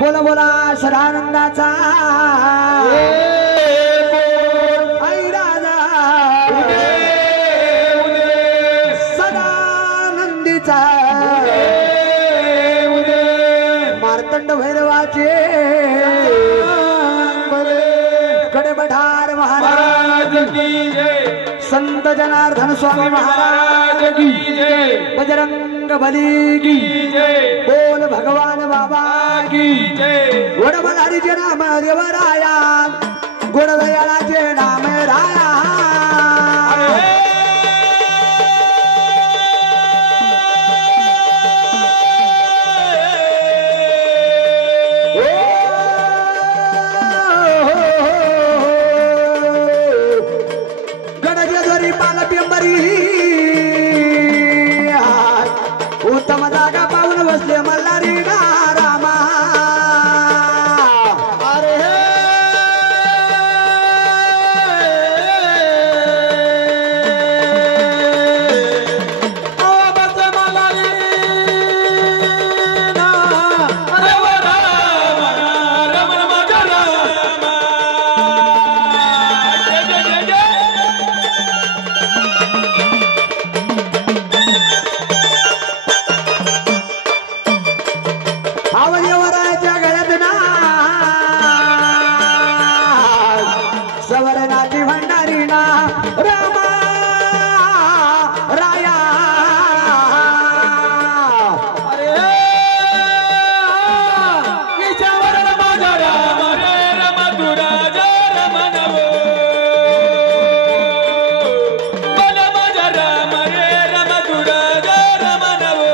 बोला बोला सदानंदाचा आई राजा सदानंदीचा मार्तंड भैरवाचे कडबठार महाराज की जय, संत जनार्दन स्वामी महाराज की जय, बजरंग बली की जय, बोल भगवान बाबा की जय। वडमलारीचे नाम देवराया, गुणदयाळाचे नाम राया। गणजेश्वरी पालपिंबरी उत्तम जागा पाहून बसले मल्हारी रामा। अरे बस मल्हारी आवडीवराच्या गळ्यात ना सवरनाची भंडारी ना रामा राया। अरे विचावर माझा राम रे रम तुरा जय रमनवो, मन माझा राम रे रम तुरा जय रमनवो।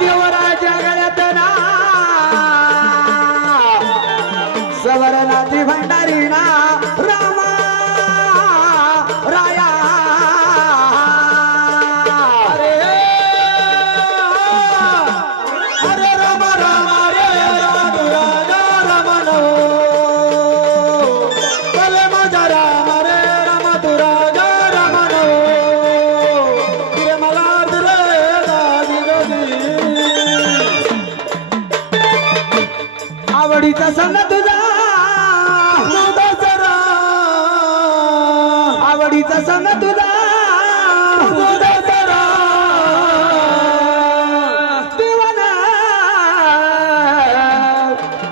देवराच्या गळ्यात ना सवरनाची भंडारी ना रामा राया। अरे अरे राम राम रे राम राजा रमनो, भले माझा राम रे राम तू राजा रमनो। रे मला आवडीचा संग तुझा दसरा, आवडीचा संग तुझा दसरा। देवाना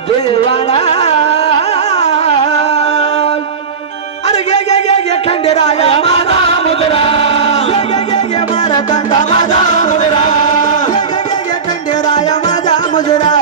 देवाना अरे गे गे गे गे खंडेराया माझा मुद्रा, गे गे गे मारतंडा माझा मुद्रा, गे गे गे खंडेराया माझा मुजरा।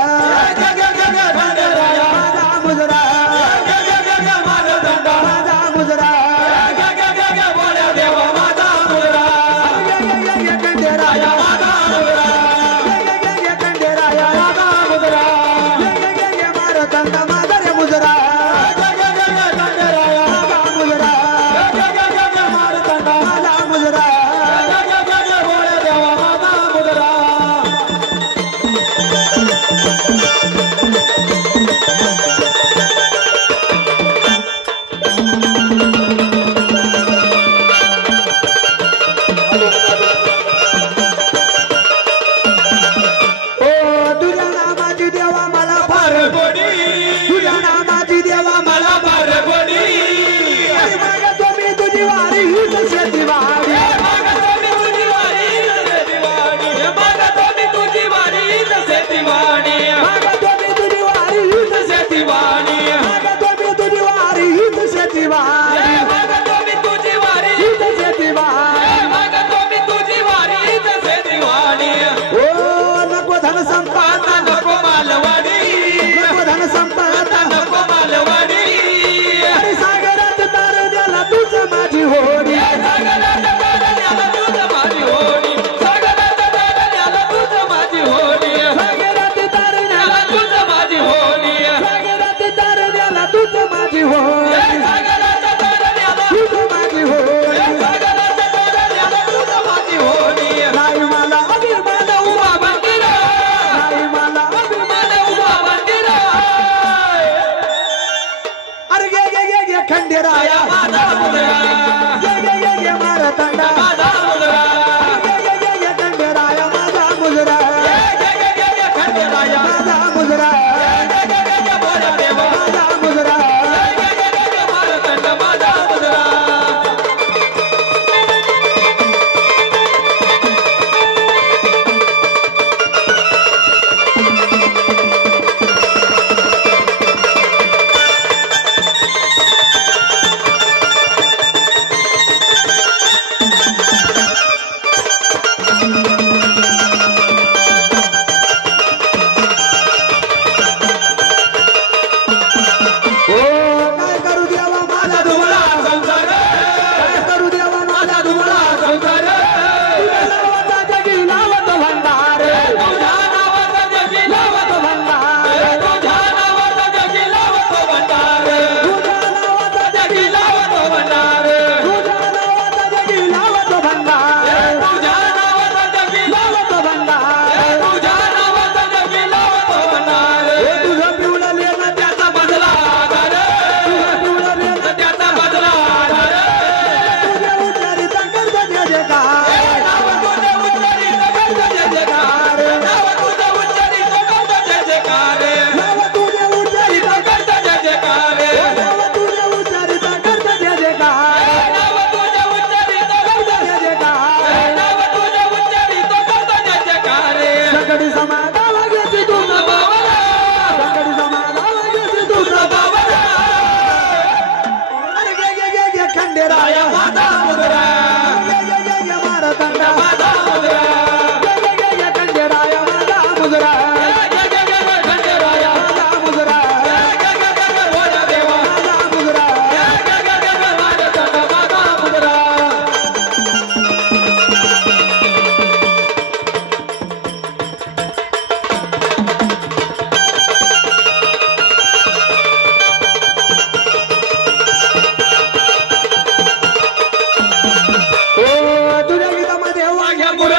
माझी होडी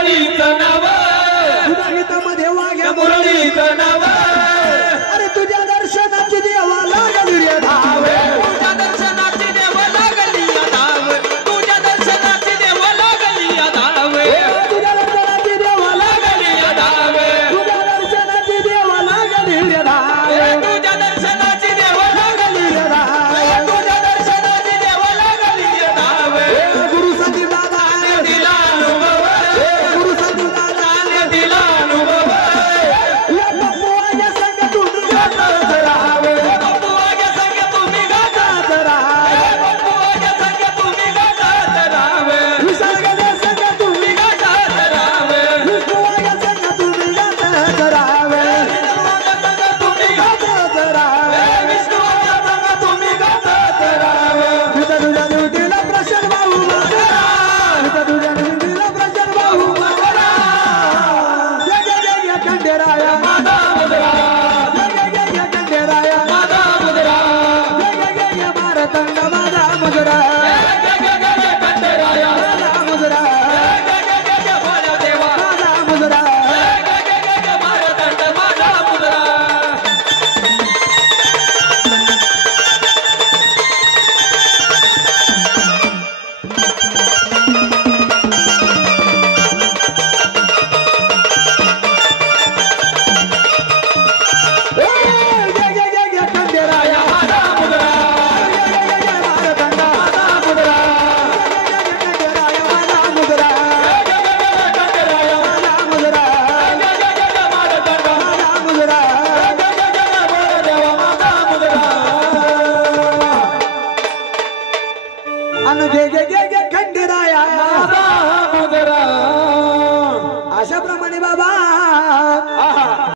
मुरळीचं नाव तुझ्या हितामध्ये वाघ्या मुरळीचं नाव